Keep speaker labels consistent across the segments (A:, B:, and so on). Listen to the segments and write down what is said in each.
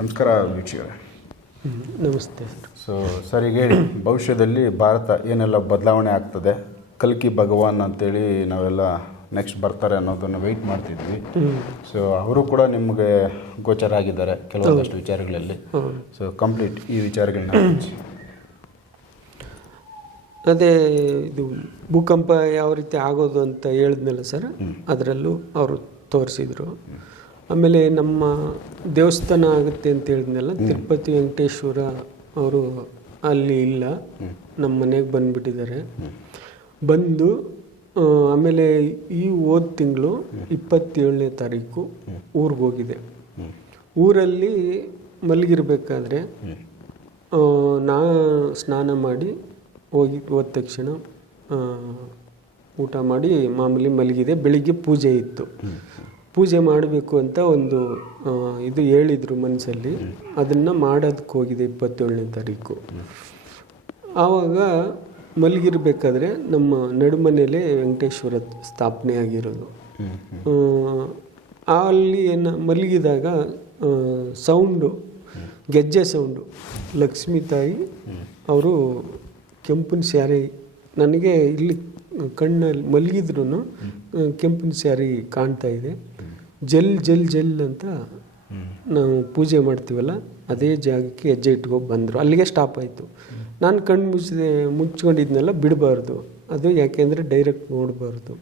A: ನಮಸ್ಕಾರ ವೀಕ್ಷಕರೇ ನಮಸ್ತೆ ಸೊ ಸರ್ ಈಗ ಭವಿಷ್ಯದಲ್ಲಿ ಭಾರತ ಏನೆಲ್ಲ ಬದಲಾವಣೆ ಆಗ್ತದೆ ಕಲ್ಕಿ ಭಗವಾನ್ ಅಂತೇಳಿ ನಾವೆಲ್ಲ ನೆಕ್ಸ್ಟ್ ಬರ್ತಾರೆ ಅನ್ನೋದನ್ನು ವೆಯ್ಟ್ ಮಾಡ್ತಿದ್ವಿ ಸೊ ಅವರು ಕೂಡ ನಿಮಗೆ ಗೋಚರ ಆಗಿದ್ದಾರೆ ಕೆಲವೊಂದಷ್ಟು ವಿಚಾರಗಳಲ್ಲಿ ಸೊ ಕಂಪ್ಲೀಟ್ ಈ ವಿಚಾರಗಳನ್ನ
B: ಅದೇ ಇದು ಭೂಕಂಪ ಯಾವ ರೀತಿ ಆಗೋದು ಅಂತ ಹೇಳಿದ್ಮೇಲೆ ಸರ್ ಅದರಲ್ಲೂ ಅವರು ತೋರಿಸಿದರು ಆಮೇಲೆ ನಮ್ಮ ದೇವಸ್ಥಾನ ಆಗುತ್ತೆ ಅಂತ ಹೇಳಿದ್ನಲ್ಲ ತಿರುಪತಿ ವೆಂಕಟೇಶ್ವರ ಅವರು ಅಲ್ಲಿ ಇಲ್ಲ ನಮ್ಮ ಮನೆಗೆ ಬಂದುಬಿಟ್ಟಿದ್ದಾರೆ ಬಂದು ಆಮೇಲೆ ಈ ಹೋದ ತಿಂಗಳು ಇಪ್ಪತ್ತೇಳನೇ ತಾರೀಕು ಊರಿಗೆ ಹೋಗಿದೆ ಊರಲ್ಲಿ ಮಲಗಿರ್ಬೇಕಾದ್ರೆ ನಾ ಸ್ನಾನ ಮಾಡಿ ಹೋಗಿ ಹೋದ ತಕ್ಷಣ ಊಟ ಮಾಡಿ ಮಾಮೂಲಿ ಮಲಗಿದೆ ಬೆಳಿಗ್ಗೆ ಪೂಜೆ ಇತ್ತು ಪೂಜೆ ಮಾಡಬೇಕು ಅಂತ ಒಂದು ಇದು ಹೇಳಿದರು ಮನಸ್ಸಲ್ಲಿ ಅದನ್ನು ಮಾಡೋದಕ್ಕೆ ಹೋಗಿದೆ ಇಪ್ಪತ್ತೇಳನೇ ತಾರೀಕು ಆವಾಗ ಮಲಗಿರ್ಬೇಕಾದ್ರೆ ನಮ್ಮ ನಡುಮನೇಲೆ ವೆಂಕಟೇಶ್ವರ ಸ್ಥಾಪನೆ ಆಗಿರೋದು ಅಲ್ಲಿ ಏನು ಮಲಗಿದಾಗ ಸೌಂಡು ಗೆಜ್ಜೆ ಸೌಂಡು ಲಕ್ಷ್ಮೀ ತಾಯಿ ಅವರು ಕೆಂಪಿನ ಸ್ಯಾರಿ ನನಗೆ ಇಲ್ಲಿ ಕಣ್ಣಲ್ಲಿ ಮಲಗಿದ್ರು ಕೆಂಪಿನ ಸ್ಯಾರಿ ಕಾಣ್ತಾ ಇದೆ ಜಲ್ ಜಲ್ ಜಲ್ ಅಂತ ನಾವು ಪೂಜೆ ಮಾಡ್ತೀವಲ್ಲ ಅದೇ ಜಾಗಕ್ಕೆ ಹೆಜ್ಜೆ ಇಟ್ಕೊಂಡು ಬಂದರು ಅಲ್ಲಿಗೆ ಸ್ಟಾಪ್ ಆಯಿತು ನಾನು ಕಣ್ಣು ಮುಚ್ಚಿದೆ ಮುಚ್ಕೊಂಡಿದ್ನೆಲ್ಲ ಬಿಡಬಾರ್ದು ಅದು ಯಾಕೆಂದರೆ ಡೈರೆಕ್ಟ್ ನೋಡಬಾರ್ದು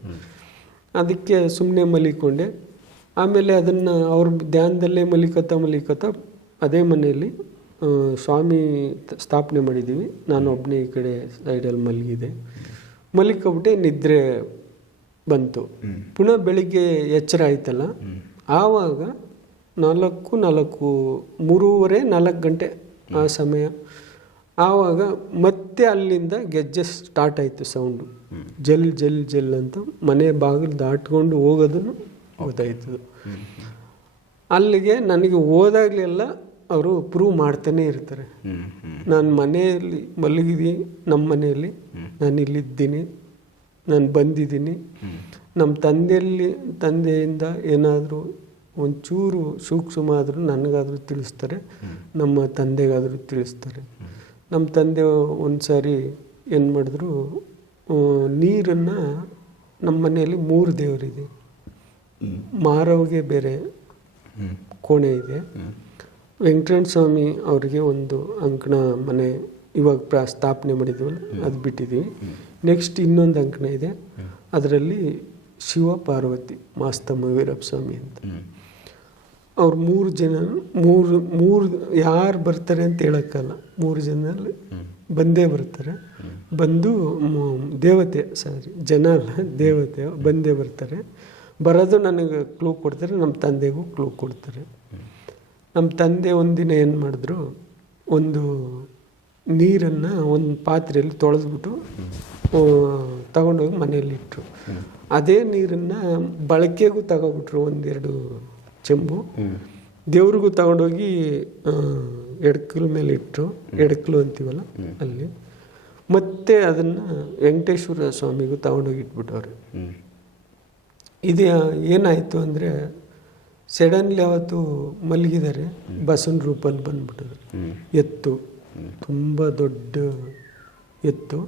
B: ಅದಕ್ಕೆ ಸುಮ್ಮನೆ ಮಲಿಕೊಂಡೆ ಆಮೇಲೆ ಅದನ್ನು ಅವ್ರ ಧ್ಯಾನದಲ್ಲೇ ಮಲಿಕತ್ತ ಮಲಿಕತ್ತಾ ಅದೇ ಮನೆಯಲ್ಲಿ ಸ್ವಾಮಿ ಸ್ಥಾಪನೆ ಮಾಡಿದ್ದೀವಿ ನಾನು ಒಬ್ಬನೇ ಈ ಕಡೆ ಸೈಡಲ್ಲಿ ಮಲಗಿದೆ ಮಲಿಕೊಬಿಟ್ಟೆ ನಿದ್ರೆ ಬಂತು ಪುನಃ ಬೆಳಿಗ್ಗೆ ಎಚ್ಚರ ಆಯ್ತಲ್ಲ ಆವಾಗ ನಾಲ್ಕು ನಾಲ್ಕು ಮೂರುವರೆ ನಾಲ್ಕು ಗಂಟೆ ಆ ಸಮಯ ಆವಾಗ ಮತ್ತೆ ಅಲ್ಲಿಂದ ಗೆಜ್ಜೆ ಸ್ಟಾರ್ಟ್ ಆಯಿತು ಸೌಂಡು ಜಲ್ ಜಲ್ ಜಲ್ ಅಂತ ಮನೆ ಬಾಗಿಲು ದಾಟ್ಕೊಂಡು ಹೋಗೋದನ್ನು ಗೊತ್ತಾಯ್ತದು ಅಲ್ಲಿಗೆ ನನಗೆ ಹೋದಾಗಲೆಲ್ಲ ಅವರು ಪ್ರೂವ್ ಮಾಡ್ತಾನೆ ಇರ್ತಾರೆ ನಾನು ಮನೆಯಲ್ಲಿ ಮಲಗಿದ್ದೀನಿ ನಮ್ಮ ಮನೆಯಲ್ಲಿ ನಾನು ಇಲ್ಲಿದ್ದೀನಿ ನಾನು ಬಂದಿದ್ದೀನಿ ನಮ್ಮ ತಂದೆಯಲ್ಲಿ ತಂದೆಯಿಂದ ಏನಾದರೂ ಒಂಚೂರು ಸೂಕ್ಷ್ಮ ಆದರೂ ನನಗಾದರೂ ತಿಳಿಸ್ತಾರೆ ನಮ್ಮ ತಂದೆಗಾದರೂ ತಿಳಿಸ್ತಾರೆ ನಮ್ಮ ತಂದೆ ಒಂದು ಸಾರಿ ಏನು ಮಾಡಿದ್ರು ನೀರನ್ನು ನಮ್ಮ ಮನೆಯಲ್ಲಿ ಮೂರು ದೇವರಿದೆ ಮಾರವ್ಗೆ ಬೇರೆ ಕೋಣೆ ಇದೆ ವೆಂಕಟರಣ ಸ್ವಾಮಿ ಅವರಿಗೆ ಒಂದು ಅಂಕಣ ಮನೆ ಇವಾಗ ಪ್ರ ಸ್ಥಾಪನೆ ಮಾಡಿದ್ವಲ್ಲ ಅದು ಬಿಟ್ಟಿದ್ದೀವಿ ನೆಕ್ಸ್ಟ್ ಇನ್ನೊಂದು ಅಂಕಣ ಇದೆ ಅದರಲ್ಲಿ ಶಿವ ಪಾರ್ವತಿ ಮಾಸ್ತಮ್ಮ ಸ್ವಾಮಿ ಅಂತ ಅವ್ರು ಮೂರು ಜನ ಮೂರು ಮೂರು ಯಾರು ಬರ್ತಾರೆ ಅಂತ ಹೇಳೋಕ್ಕಲ್ಲ ಮೂರು ಜನರಲ್ಲಿ ಬಂದೇ ಬರ್ತಾರೆ ಬಂದು ದೇವತೆ ಸಾರಿ ಜನ ಅಲ್ಲ ದೇವತೆ ಬಂದೇ ಬರ್ತಾರೆ ಬರೋದು ನನಗೆ ಕ್ಲೂ ಕೊಡ್ತಾರೆ ನಮ್ಮ ತಂದೆಗೂ ಕ್ಲೂ ಕೊಡ್ತಾರೆ ನಮ್ಮ ತಂದೆ ಒಂದಿನ ಏನು ಮಾಡಿದ್ರು ಒಂದು ನೀರನ್ನು ಒಂದು ಪಾತ್ರೆಯಲ್ಲಿ ತೊಳೆದ್ಬಿಟ್ಟು ತಗೊಂಡೋಗಿ ಮನೆಯಲ್ಲಿಟ್ಟರು ಅದೇ ನೀರನ್ನ ಬಳಕೆಗೂ ತಗೋಬಿಟ್ರು ಒಂದೆರಡು ಚೆಂಬು ದೇವ್ರಿಗೂ ತಗೊಂಡೋಗಿ ಎಡಕಲ್ ಮೇಲೆ ಇಟ್ಟರು ಎಡಕಲು ಅಂತೀವಲ್ಲ ಅಲ್ಲಿ ಮತ್ತೆ ಅದನ್ನು ವೆಂಕಟೇಶ್ವರ ಸ್ವಾಮಿಗೂ ತಗೊಂಡೋಗಿ ಇಟ್ಬಿಟ್ಟವ್ರೆ ಇದು ಏನಾಯಿತು ಅಂದರೆ ಸಡನ್ಲಿ ಅವತ್ತು ಮಲಗಿದ್ದಾರೆ ಬಸವನ ರೂಪಲ್ಲಿ ಬಂದ್ಬಿಟ್ಟಿದ್ರು ಎತ್ತು ತುಂಬ ದೊಡ್ಡ ಎತ್ತು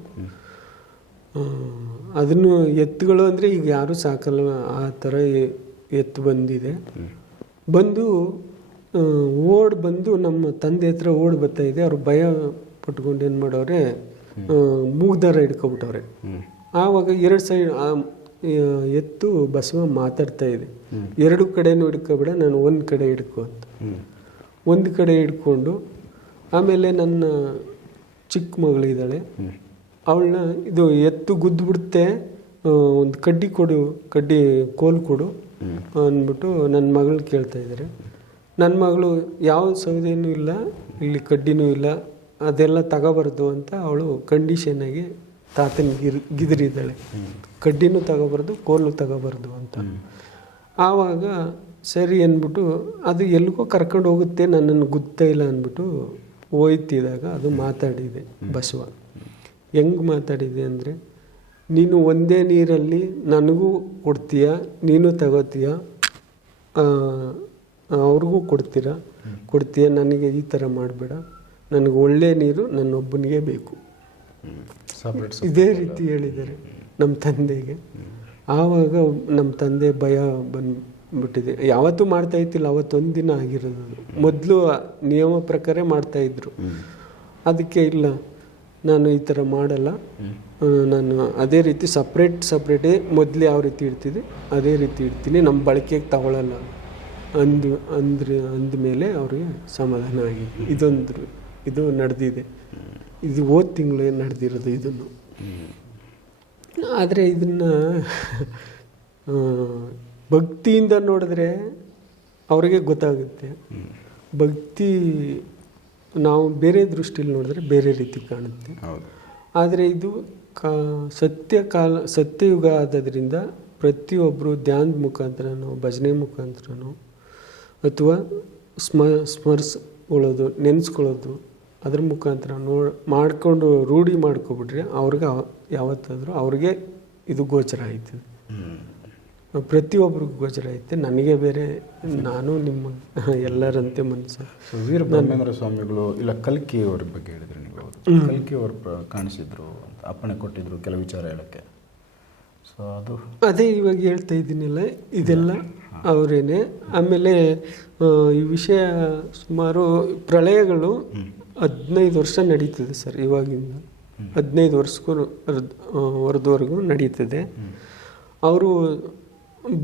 B: ಅದನ್ನು ಎತ್ತುಗಳು ಅಂದರೆ ಈಗ ಯಾರೂ ಸಾಕಲ್ಲ ಆ ಥರ ಎತ್ತು ಬಂದಿದೆ ಬಂದು ಓಡ್ ಬಂದು ನಮ್ಮ ತಂದೆ ಹತ್ರ ಓಡ್ ಬರ್ತಾ ಇದೆ ಅವ್ರು ಭಯ ಪಟ್ಕೊಂಡು ಏನು ಮಾಡೋರೆ ಮೂಗ್ದಾರ ಹಿಡ್ಕೊಬಿಟ್ಟವ್ರೆ ಆವಾಗ ಎರಡು ಸೈಡ್ ಎತ್ತು ಬಸವ ಮಾತಾಡ್ತಾ ಇದೆ ಎರಡು ಕಡೆನೂ ಹಿಡ್ಕೊಬೇಡ ನಾನು ಒಂದು ಕಡೆ ಹಿಡ್ಕೊ ಅಂತ ಒಂದು ಕಡೆ ಹಿಡ್ಕೊಂಡು ಆಮೇಲೆ ನನ್ನ ಚಿಕ್ಕ ಮಗಳಿದ್ದಾಳೆ ಅವಳನ್ನ ಇದು ಎತ್ತು ಬಿಡುತ್ತೆ ಒಂದು ಕಡ್ಡಿ ಕೊಡು ಕಡ್ಡಿ ಕೋಲು ಕೊಡು ಅಂದ್ಬಿಟ್ಟು ನನ್ನ ಮಗಳು ಕೇಳ್ತಾ ಇದ್ದಾರೆ ನನ್ನ ಮಗಳು ಯಾವ ಸೌದೆನೂ ಇಲ್ಲ ಇಲ್ಲಿ ಕಡ್ಡಿನೂ ಇಲ್ಲ ಅದೆಲ್ಲ ತಗೋಬಾರ್ದು ಅಂತ ಅವಳು ಕಂಡೀಷನಾಗಿ ತಾತನ ಗಿರ್ ಗಿದಿರಿದ್ದಾಳೆ ಕಡ್ಡಿನೂ ತಗೋಬಾರ್ದು ಕೋಲು ತಗೋಬಾರ್ದು ಅಂತ ಆವಾಗ ಸರಿ ಅಂದ್ಬಿಟ್ಟು ಅದು ಎಲ್ಲಿಗೋ ಕರ್ಕೊಂಡು ಹೋಗುತ್ತೆ ನನ್ನನ್ನು ಗೊತ್ತೇ ಇಲ್ಲ ಅಂದ್ಬಿಟ್ಟು ಹೋಯ್ತಿದಾಗ ಅದು ಮಾತಾಡಿದೆ ಬಸವ ಹೆಂಗೆ ಮಾತಾಡಿದೆ ಅಂದರೆ ನೀನು ಒಂದೇ ನೀರಲ್ಲಿ ನನಗೂ ಕೊಡ್ತೀಯ ನೀನು ತಗೋತೀಯ ಅವ್ರಿಗೂ ಕೊಡ್ತೀರ ಕೊಡ್ತೀಯ ನನಗೆ ಈ ಥರ ಮಾಡಬೇಡ ನನಗೆ ಒಳ್ಳೆ ನೀರು ನನ್ನೊಬ್ಬನಿಗೆ ಬೇಕು ಇದೇ ರೀತಿ ಹೇಳಿದ್ದಾರೆ ನಮ್ಮ ತಂದೆಗೆ ಆವಾಗ ನಮ್ಮ ತಂದೆ ಭಯ ಬಂದ್ಬಿಟ್ಟಿದೆ ಯಾವತ್ತೂ ಮಾಡ್ತಾ ಇತ್ತಿಲ್ಲ ಅವತ್ತೊಂದು ದಿನ ಆಗಿರೋದು ಮೊದಲು ನಿಯಮ ಪ್ರಕಾರ ಮಾಡ್ತಾಯಿದ್ರು ಅದಕ್ಕೆ ಇಲ್ಲ ನಾನು ಈ ಥರ ಮಾಡಲ್ಲ ನಾನು ಅದೇ ರೀತಿ ಸಪ್ರೇಟ್ ಸಪ್ರೇಟೇ ಮೊದಲು ಯಾವ ರೀತಿ ಇಡ್ತಿದ್ದೆ ಅದೇ ರೀತಿ ಇಡ್ತೀನಿ ನಮ್ಮ ಬಳಕೆಗೆ ತಗೊಳ್ಳಲ್ಲ ಅಂದು ಅಂದ್ರೆ ಅಂದಮೇಲೆ ಅವರಿಗೆ ಸಮಾಧಾನ ಆಗಿದೆ ಇದೊಂದು ಇದು ನಡೆದಿದೆ ಇದು ಹೋದ ತಿಂಗಳು ನಡೆದಿರೋದು ಇದನ್ನು ಆದರೆ ಇದನ್ನು ಭಕ್ತಿಯಿಂದ ನೋಡಿದ್ರೆ ಅವರಿಗೆ ಗೊತ್ತಾಗುತ್ತೆ ಭಕ್ತಿ ನಾವು ಬೇರೆ ದೃಷ್ಟಿಯಲ್ಲಿ ನೋಡಿದ್ರೆ ಬೇರೆ ರೀತಿ ಕಾಣುತ್ತೆ ಆದರೆ ಇದು ಕಾ ಸತ್ಯ ಕಾಲ ಸತ್ಯಯುಗ ಆದ್ದರಿಂದ ಪ್ರತಿಯೊಬ್ಬರು ಧ್ಯಾನದ ಮುಖಾಂತರನೋ ಭಜನೆ ಮುಖಾಂತರನೋ ಅಥವಾ ಸ್ಮ ಸ್ಮರಿಸ್ಕೊಳ್ಳೋದು ನೆನೆಸ್ಕೊಳ್ಳೋದು ಅದ್ರ ಮುಖಾಂತರ ನೋ ಮಾಡಿಕೊಂಡು ರೂಢಿ ಮಾಡ್ಕೊಬಿಟ್ರೆ ಅವ್ರಿಗೆ ಯಾವತ್ತಾದರೂ ಅವ್ರಿಗೆ ಇದು ಗೋಚರ ಆಯ್ತದೆ ಪ್ರತಿಯೊಬ್ಬರಿಗೂ ಗೋಚರ ಐತೆ ನನಗೆ ಬೇರೆ ನಾನು ನಿಮ್ಮ ಎಲ್ಲರಂತೆ ಮನಸ್ಸು
A: ವೀರ ಸ್ವಾಮಿಗಳು ಇಲ್ಲ ಕಲ್ಕಿ ಕಲ್ಕಿಯವ್ರ ಬಗ್ಗೆ ಹೇಳಿದ್ರೆ ನೀವು ಕಲ್ಕಿಯವ್ರು ಕಾಣಿಸಿದ್ರು ಅಂತ ಅಪ್ಪಣೆ ಕೊಟ್ಟಿದ್ರು ಕೆಲವು ವಿಚಾರ ಹೇಳಕ್ಕೆ
B: ಸೊ ಅದು ಅದೇ ಇವಾಗ ಹೇಳ್ತಾ ಇದ್ದೀನಿಲ್ಲ ಇದೆಲ್ಲ ಅವರೇನೆ ಆಮೇಲೆ ಈ ವಿಷಯ ಸುಮಾರು ಪ್ರಳಯಗಳು ಹದಿನೈದು ವರ್ಷ ನಡೀತದೆ ಸರ್ ಇವಾಗಿಂದ ಹದಿನೈದು ವರ್ಷಕ್ಕೂ ಹೊರದವರೆಗೂ ನಡೀತದೆ ಅವರು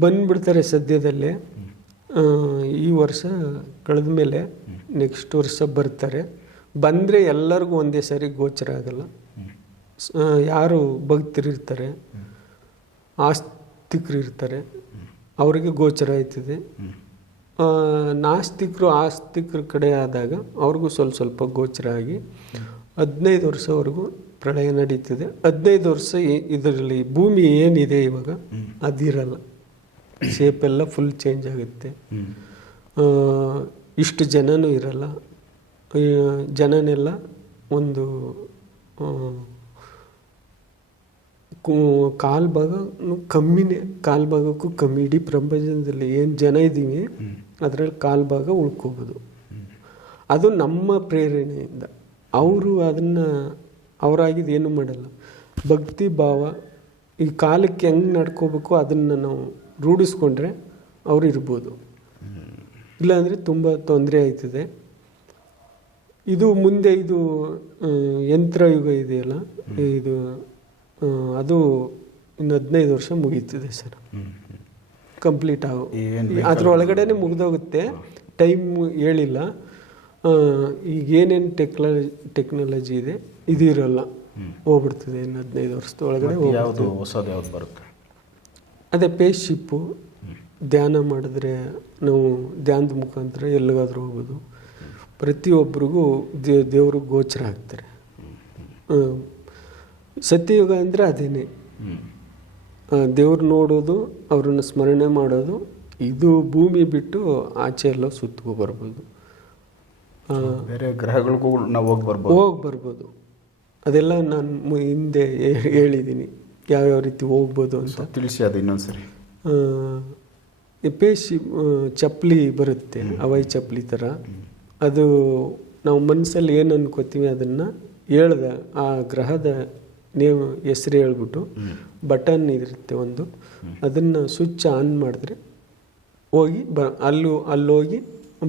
B: ಬಂದ್ಬಿಡ್ತಾರೆ ಸದ್ಯದಲ್ಲೇ ಈ ವರ್ಷ ಕಳೆದ ಮೇಲೆ ನೆಕ್ಸ್ಟ್ ವರ್ಷ ಬರ್ತಾರೆ ಬಂದರೆ ಎಲ್ಲರಿಗೂ ಒಂದೇ ಸಾರಿ ಗೋಚರ ಆಗಲ್ಲ ಯಾರು ಭಕ್ತರಿರ್ತಾರೆ ಆಸ್ತಿಕರು ಇರ್ತಾರೆ ಅವರಿಗೆ ಗೋಚರ ಆಯ್ತದೆ ನಾಸ್ತಿಕರು ಆಸ್ತಿಕರ ಕಡೆ ಆದಾಗ ಅವ್ರಿಗೂ ಸ್ವಲ್ಪ ಸ್ವಲ್ಪ ಗೋಚರ ಆಗಿ ಹದಿನೈದು ವರ್ಷವರೆಗೂ ಪ್ರಳಯ ನಡೀತಿದೆ ಹದಿನೈದು ವರ್ಷ ಇದರಲ್ಲಿ ಭೂಮಿ ಏನಿದೆ ಇವಾಗ ಅದಿರಲ್ಲ ಶೇಪ್ ಎಲ್ಲ ಫುಲ್ ಚೇಂಜ್ ಆಗುತ್ತೆ ಇಷ್ಟು ಜನನೂ ಇರಲ್ಲ ಜನನೆಲ್ಲ ಒಂದು ಕಾಲು ಭಾಗ ಕಮ್ಮಿನೇ ಕಾಲು ಭಾಗಕ್ಕೂ ಕಮ್ಮಿ ಇಡೀ ಪ್ರಪಂಚದಲ್ಲಿ ಏನು ಜನ ಇದ್ದೀವಿ ಅದರಲ್ಲಿ ಕಾಲು ಭಾಗ ಉಳ್ಕೋಬೋದು ಅದು ನಮ್ಮ ಪ್ರೇರಣೆಯಿಂದ ಅವರು ಅದನ್ನು ಅವರಾಗಿದ್ದು ಏನೂ ಮಾಡಲ್ಲ ಭಕ್ತಿ ಭಾವ ಈ ಕಾಲಕ್ಕೆ ಹೆಂಗೆ ನಡ್ಕೋಬೇಕು ಅದನ್ನು ನಾವು ರೂಢಿಸ್ಕೊಂಡ್ರೆ ಅವರು ಇರ್ಬೋದು ಇಲ್ಲಾಂದರೆ ತುಂಬ ತೊಂದರೆ ಆಯ್ತದೆ ಇದು ಮುಂದೆ ಇದು ಯಂತ್ರಯುಗ ಇದೆಯಲ್ಲ ಇದು ಅದು ಇನ್ನು ಹದಿನೈದು ವರ್ಷ ಮುಗೀತದೆ ಸರ್ ಕಂಪ್ಲೀಟ್ ಆಗು ಅದ್ರ ಒಳಗಡೆನೆ ಮುಗಿದೋಗುತ್ತೆ ಟೈಮ್ ಹೇಳಿಲ್ಲ ಈಗ ಏನೇನು ಟೆಕ್ನಾಲಜಿ ಟೆಕ್ನಾಲಜಿ ಇದೆ ಇದಿರಲ್ಲ ಹೋಗ್ಬಿಡ್ತದೆ ಇನ್ನು ಹದಿನೈದು ವರ್ಷದ ಒಳಗಡೆ ಯಾವುದು ಅದೇ ಪೇಜ್ ಶಿಪ್ಪು ಧ್ಯಾನ ಮಾಡಿದ್ರೆ ನಾವು ಧ್ಯಾನದ ಮುಖಾಂತರ ಎಲ್ಲಿಗಾದರೂ ಹೋಗೋದು ಪ್ರತಿಯೊಬ್ಬರಿಗೂ ದೇ ದೇವರು ಗೋಚರ ಆಗ್ತಾರೆ ಸತ್ಯಯುಗ ಅಂದರೆ ಅದೇನೆ ದೇವ್ರು ನೋಡೋದು ಅವ್ರನ್ನ ಸ್ಮರಣೆ ಮಾಡೋದು ಇದು ಭೂಮಿ ಬಿಟ್ಟು ಆಚೆ ಎಲ್ಲ ಸುತ್ತಗೂ ಬರ್ಬೋದು
A: ಬೇರೆ ಗ್ರಹಗಳಿಗೂ ನಾವು ಹೋಗಿ ಬರ್ಬೋದು
B: ಹೋಗಿ ಬರ್ಬೋದು ಅದೆಲ್ಲ ನಾನು ಹಿಂದೆ ಹೇಳಿದ್ದೀನಿ ಯಾವ್ಯಾವ ರೀತಿ ಹೋಗ್ಬೋದು ಅಂತ
A: ತಿಳಿಸಿ ಅದು ಇನ್ನೊಂದ್ಸರಿ
B: ಪೇಶಿ ಚಪ್ಪಲಿ ಬರುತ್ತೆ ಅವೈ ಚಪ್ಪಲಿ ಥರ ಅದು ನಾವು ಮನಸ್ಸಲ್ಲಿ ಏನು ಅನ್ಕೋತೀವಿ ಅದನ್ನು ಹೇಳ್ದ ಆ ಗ್ರಹದ ನೇಮ್ ಹೆಸರು ಹೇಳ್ಬಿಟ್ಟು ಬಟನ್ ಇರುತ್ತೆ ಒಂದು ಅದನ್ನು ಸ್ವಿಚ್ ಆನ್ ಮಾಡಿದ್ರೆ ಹೋಗಿ ಬ ಅಲ್ಲೂ ಅಲ್ಲೋಗಿ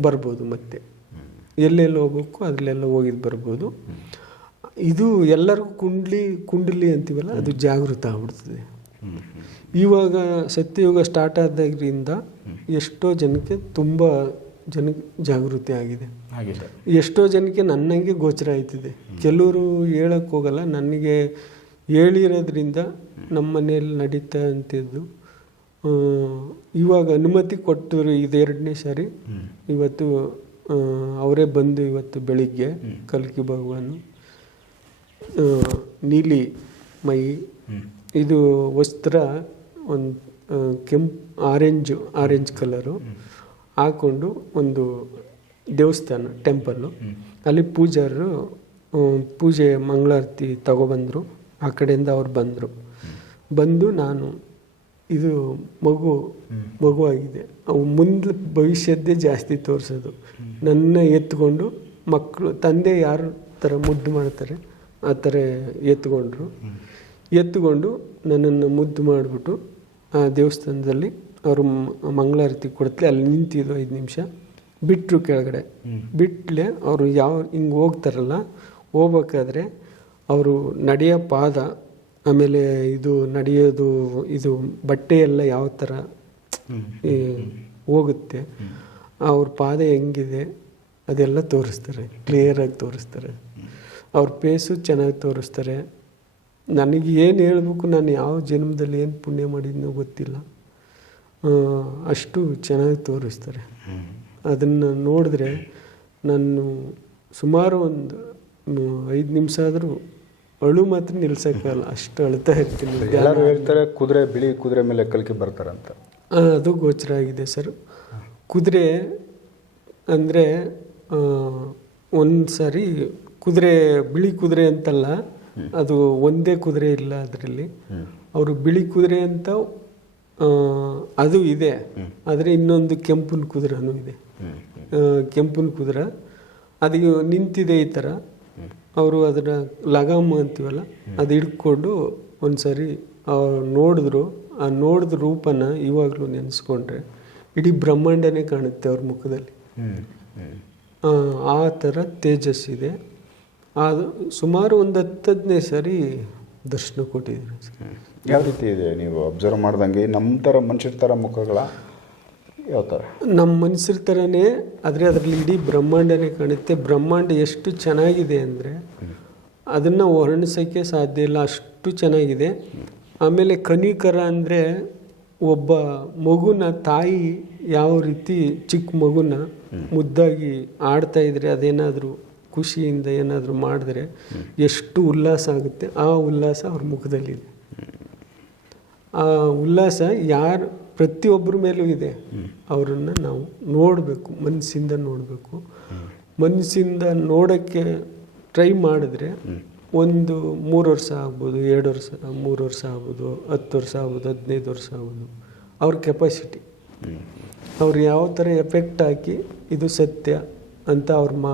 B: ಬರ್ಬೋದು ಮತ್ತೆ ಎಲ್ಲೆಲ್ಲಿ ಹೋಗ್ಬೇಕು ಅಲ್ಲೆಲ್ಲ ಹೋಗಿದ್ದು ಬರ್ಬೋದು ಇದು ಎಲ್ಲರಿಗೂ ಕುಂಡ್ಲಿ ಕುಂಡಲಿ ಅಂತೀವಲ್ಲ ಅದು ಜಾಗೃತ ಆಗ್ಬಿಡ್ತದೆ ಇವಾಗ ಸತ್ಯಯುಗ ಸ್ಟಾರ್ಟ್ ಆದಾಗ್ರಿಂದ ಎಷ್ಟೋ ಜನಕ್ಕೆ ತುಂಬ ಜನ ಜಾಗೃತಿ ಆಗಿದೆ ಎಷ್ಟೋ ಜನಕ್ಕೆ ನನ್ನಂಗೆ ಗೋಚರ ಆಯ್ತಿದೆ ಕೆಲವರು ಹೇಳಕ್ಕೆ ಹೋಗಲ್ಲ ನನಗೆ ಹೇಳಿರೋದ್ರಿಂದ ನಮ್ಮ ಮನೆಯಲ್ಲಿ ನಡೀತಾ ಅಂತಿದ್ದು ಇವಾಗ ಅನುಮತಿ ಕೊಟ್ಟರು ಇದು ಎರಡನೇ ಸಾರಿ ಇವತ್ತು ಅವರೇ ಬಂದು ಇವತ್ತು ಬೆಳಿಗ್ಗೆ ಕಲ್ಕಿ ಭಗವಾನ್ ನೀಲಿ ಮೈ ಇದು ವಸ್ತ್ರ ಒಂದು ಕೆಂಪು ಆರೆಂಜು ಆರೆಂಜ್ ಕಲರು ಹಾಕೊಂಡು ಒಂದು ದೇವಸ್ಥಾನ ಟೆಂಪಲ್ಲು ಅಲ್ಲಿ ಪೂಜಾರರು ಪೂಜೆ ಮಂಗಳಾರತಿ ತಗೊಬಂದರು ಆ ಕಡೆಯಿಂದ ಅವ್ರು ಬಂದರು ಬಂದು ನಾನು ಇದು ಮಗು ಮಗುವಾಗಿದೆ ಅವು ಮುಂದೆ ಭವಿಷ್ಯದ್ದೇ ಜಾಸ್ತಿ ತೋರಿಸೋದು ನನ್ನ ಎತ್ಕೊಂಡು ಮಕ್ಕಳು ತಂದೆ ಯಾರು ಥರ ಮುದ್ದು ಮಾಡ್ತಾರೆ ಆ ಥರ ಎತ್ಕೊಂಡ್ರು ಎತ್ತುಕೊಂಡು ನನ್ನನ್ನು ಮುದ್ದು ಮಾಡಿಬಿಟ್ಟು ಆ ದೇವಸ್ಥಾನದಲ್ಲಿ ಅವರು ಮಂಗಳಾರತಿ ಕೊಡ್ತಲೇ ಅಲ್ಲಿ ನಿಂತಿದ್ದು ಐದು ನಿಮಿಷ ಬಿಟ್ಟರು ಕೆಳಗಡೆ ಬಿಟ್ಟಲೆ ಅವರು ಯಾವ ಹಿಂಗೆ ಹೋಗ್ತಾರಲ್ಲ ಹೋಗ್ಬೇಕಾದ್ರೆ ಅವರು ನಡೆಯೋ ಪಾದ ಆಮೇಲೆ ಇದು ನಡೆಯೋದು ಇದು ಬಟ್ಟೆ ಎಲ್ಲ ಯಾವ ಥರ ಹೋಗುತ್ತೆ ಅವ್ರ ಪಾದ ಹೆಂಗಿದೆ ಅದೆಲ್ಲ ತೋರಿಸ್ತಾರೆ ಕ್ಲಿಯರಾಗಿ ತೋರಿಸ್ತಾರೆ ಅವ್ರ ಪೇಸು ಚೆನ್ನಾಗಿ ತೋರಿಸ್ತಾರೆ ನನಗೆ ಏನು ಹೇಳಬೇಕು ನಾನು ಯಾವ ಜನ್ಮದಲ್ಲಿ ಏನು ಪುಣ್ಯ ಮಾಡಿದ್ನೋ ಗೊತ್ತಿಲ್ಲ ಅಷ್ಟು ಚೆನ್ನಾಗಿ ತೋರಿಸ್ತಾರೆ ಅದನ್ನು ನೋಡಿದ್ರೆ ನಾನು ಸುಮಾರು ಒಂದು ಐದು ನಿಮಿಷ ಆದರೂ ಅಳು ಮಾತ್ರ ನಿಲ್ಸೋಕ್ಕಾಗಲ್ಲ ಅಷ್ಟು ಅಳ್ತಾ ಇರ್ತೀನಿ
A: ಎಲ್ಲರೂ ಹೇಳ್ತಾರೆ ಕುದುರೆ ಬಿಳಿ ಕುದುರೆ ಮೇಲೆ ಕಲಿಕೆ ಬರ್ತಾರಂತ
B: ಅದು ಗೋಚರ ಆಗಿದೆ ಸರ್ ಕುದುರೆ ಅಂದರೆ ಒಂದು ಸಾರಿ ಕುದುರೆ ಬಿಳಿ ಕುದುರೆ ಅಂತಲ್ಲ ಅದು ಒಂದೇ ಕುದುರೆ ಇಲ್ಲ ಅದರಲ್ಲಿ ಅವರು ಬಿಳಿ ಕುದುರೆ ಅಂತ ಅದು ಇದೆ ಆದರೆ ಇನ್ನೊಂದು ಕೆಂಪುನ ಕುದುರೆನೂ ಇದೆ ಕೆಂಪನ ಕುದುರೆ ಅದು ನಿಂತಿದೆ ಈ ಥರ ಅವರು ಅದರ ಲಗಾಮ ಅಂತೀವಲ್ಲ ಅದು ಹಿಡ್ಕೊಂಡು ಒಂದು ನೋಡಿದ್ರು ಆ ನೋಡಿದ ರೂಪನ ಇವಾಗಲೂ ನೆನೆಸ್ಕೊಂಡ್ರೆ ಇಡೀ ಬ್ರಹ್ಮಾಂಡನೇ ಕಾಣುತ್ತೆ ಅವ್ರ ಮುಖದಲ್ಲಿ ಆ ಥರ ತೇಜಸ್ಸಿದೆ ಅದು ಸುಮಾರು ಒಂದು ಹದಿನೈದು ಸರಿ ದರ್ಶನ ಕೊಟ್ಟಿದ್ದೀನಿ
A: ಯಾವ ರೀತಿ ಇದೆ ನೀವು ಅಬ್ಸರ್ವ್ ಮಾಡ್ದಂಗೆ ನಮ್ಮ ಥರ ಮನುಷ್ಯರ ಥರ ಮುಖಗಳ ಯಾವ ಥರ
B: ನಮ್ಮ ಮನುಷ್ಯರ ಥರನೇ ಆದರೆ ಅದರಲ್ಲಿ ಇಡೀ ಬ್ರಹ್ಮಾಂಡನೇ ಕಾಣುತ್ತೆ ಬ್ರಹ್ಮಾಂಡ ಎಷ್ಟು ಚೆನ್ನಾಗಿದೆ ಅಂದರೆ ಅದನ್ನು ವರ್ಣಿಸೋಕ್ಕೆ ಸಾಧ್ಯ ಇಲ್ಲ ಅಷ್ಟು ಚೆನ್ನಾಗಿದೆ ಆಮೇಲೆ ಕನಿಕರ ಅಂದರೆ ಒಬ್ಬ ಮಗುನ ತಾಯಿ ಯಾವ ರೀತಿ ಚಿಕ್ಕ ಮಗುನ ಮುದ್ದಾಗಿ ಆಡ್ತಾ ಇದ್ರೆ ಅದೇನಾದರೂ ಖುಷಿಯಿಂದ ಏನಾದರೂ ಮಾಡಿದ್ರೆ ಎಷ್ಟು ಉಲ್ಲಾಸ ಆಗುತ್ತೆ ಆ ಉಲ್ಲಾಸ ಅವ್ರ ಮುಖದಲ್ಲಿದೆ ಆ ಉಲ್ಲಾಸ ಯಾರು ಪ್ರತಿಯೊಬ್ಬರ ಮೇಲೂ ಇದೆ ಅವರನ್ನು ನಾವು ನೋಡಬೇಕು ಮನಸ್ಸಿಂದ ನೋಡಬೇಕು ಮನಸ್ಸಿಂದ ನೋಡೋಕ್ಕೆ ಟ್ರೈ ಮಾಡಿದ್ರೆ ಒಂದು ಮೂರು ವರ್ಷ ಆಗ್ಬೋದು ಎರಡು ವರ್ಷ ಮೂರು ವರ್ಷ ಆಗ್ಬೋದು ಹತ್ತು ವರ್ಷ ಆಗ್ಬೋದು ಹದಿನೈದು ವರ್ಷ ಆಗ್ಬೋದು ಅವ್ರ ಕೆಪಾಸಿಟಿ ಅವ್ರು ಯಾವ ಥರ ಎಫೆಕ್ಟ್ ಹಾಕಿ ಇದು ಸತ್ಯ ಅಂತ ಅವ್ರ ಮಾ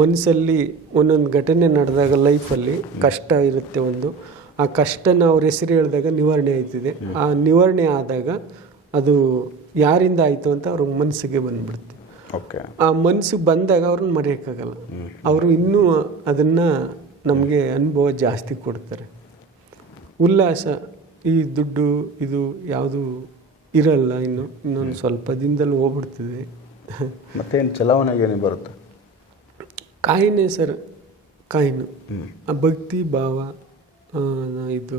B: ಮನಸ್ಸಲ್ಲಿ ಒಂದೊಂದು ಘಟನೆ ನಡೆದಾಗ ಲೈಫಲ್ಲಿ ಕಷ್ಟ ಇರುತ್ತೆ ಒಂದು ಆ ಕಷ್ಟನ ಅವ್ರ ಹೆಸರು ಹೇಳಿದಾಗ ನಿವಾರಣೆ ಆಯ್ತಿದೆ ಆ ನಿವಾರಣೆ ಆದಾಗ ಅದು ಯಾರಿಂದ ಆಯಿತು ಅಂತ ಅವ್ರ ಮನಸ್ಸಿಗೆ ಓಕೆ ಆ ಮನಸ್ಸು ಬಂದಾಗ ಅವ್ರನ್ನ ಮರೆಯೋಕ್ಕಾಗಲ್ಲ ಅವರು ಇನ್ನೂ ಅದನ್ನು ನಮಗೆ ಅನುಭವ ಜಾಸ್ತಿ ಕೊಡ್ತಾರೆ ಉಲ್ಲಾಸ ಈ ದುಡ್ಡು ಇದು ಯಾವುದು ಇರಲ್ಲ ಇನ್ನು ಇನ್ನೊಂದು ಸ್ವಲ್ಪ ದಿನದಲ್ಲಿ ಹೋಗ್ಬಿಡ್ತಿದೆ
A: ಮತ್ತೇನು ಚಲಾವಣೆಗೆ ಬರುತ್ತೆ
B: ಕಾಯಿನೇ ಸರ್ ಕಾಯಿನು ಆ ಭಕ್ತಿ ಭಾವ ಇದು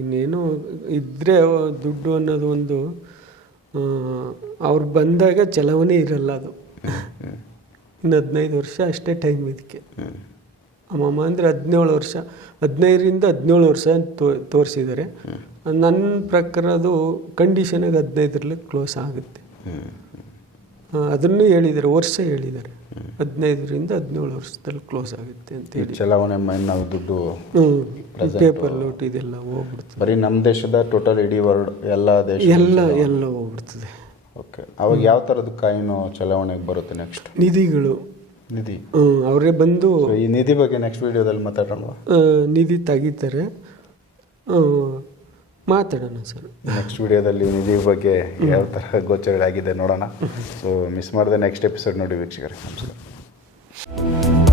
B: ಇನ್ನೇನು ಇದ್ದರೆ ದುಡ್ಡು ಅನ್ನೋದು ಒಂದು ಅವ್ರು ಬಂದಾಗ ಚಲವನೇ ಇರಲ್ಲ ಅದು ಇನ್ನು ಹದಿನೈದು ವರ್ಷ ಅಷ್ಟೇ ಟೈಮ್ ಇದಕ್ಕೆ ಅಮ್ಮಮ್ಮ ಅಂದರೆ ಹದಿನೇಳು ವರ್ಷ ಹದಿನೈದರಿಂದ ಹದಿನೇಳು ವರ್ಷ ತೋರಿಸಿದ್ದಾರೆ ನನ್ನ ಪ್ರಕಾರ ಅದು ಕಂಡೀಷನಾಗಿ ಹದಿನೈದರಲ್ಲಿ ಕ್ಲೋಸ್ ಆಗುತ್ತೆ ಅದನ್ನು ಹೇಳಿದ್ದಾರೆ ವರ್ಷ ಹೇಳಿದ್ದಾರೆ ಹದಿನೈದರಿಂದ ಹದಿನೇಳು ವರ್ಷದಲ್ಲಿ ಕ್ಲೋಸ್ ಆಗುತ್ತೆ
A: ಅಂತ ಹೇಳಿ ಚಲಾವಣೆ ಮಾಡಿ ನಾವು ದುಡ್ಡು ಪೇಪರ್
B: ಲೋಟ್ ಇದೆಲ್ಲ ಹೋಗ್ಬಿಡ್ತದೆ
A: ಬರೀ ನಮ್ಮ ದೇಶದ ಟೋಟಲ್ ಇಡೀ ವರ್ಲ್ಡ್ ಎಲ್ಲ ದೇಶ
B: ಎಲ್ಲ ಎಲ್ಲ ಹೋಗ್ಬಿಡ್ತದೆ
A: ಓಕೆ ಅವಾಗ ಯಾವ ಥರದ ಕಾಯಿನು ಚಲಾವಣೆಗೆ ಬರುತ್ತೆ ನೆಕ್ಸ್ಟ್ ನಿಧಿಗಳು ನಿಧಿ ಅವರೇ ಬಂದು ಈ ನಿಧಿ ಬಗ್ಗೆ ನೆಕ್ಸ್ಟ್ ವಿಡಿಯೋದಲ್ಲಿ ಮಾತಾಡೋಣ
B: ನಿಧಿ ತೆಗಿತಾರೆ ಮಾತಾಡೋಣ ಸರ್
A: ನೆಕ್ಸ್ಟ್ ವಿಡಿಯೋದಲ್ಲಿ ನಿಧಿ ಬಗ್ಗೆ ಯಾವ ಥರ ಗೋಚರಗಳಾಗಿದೆ ನೋಡೋಣ ಸೊ ಮಿಸ್ ಮಾಡಿದೆ ನೆಕ್ಸ್ಟ್ ಎಪಿಸೋಡ್ ನೋಡಿ ವೀಕ್ಷಕರೇ ನಮಸ್ಕಾರ Thank you.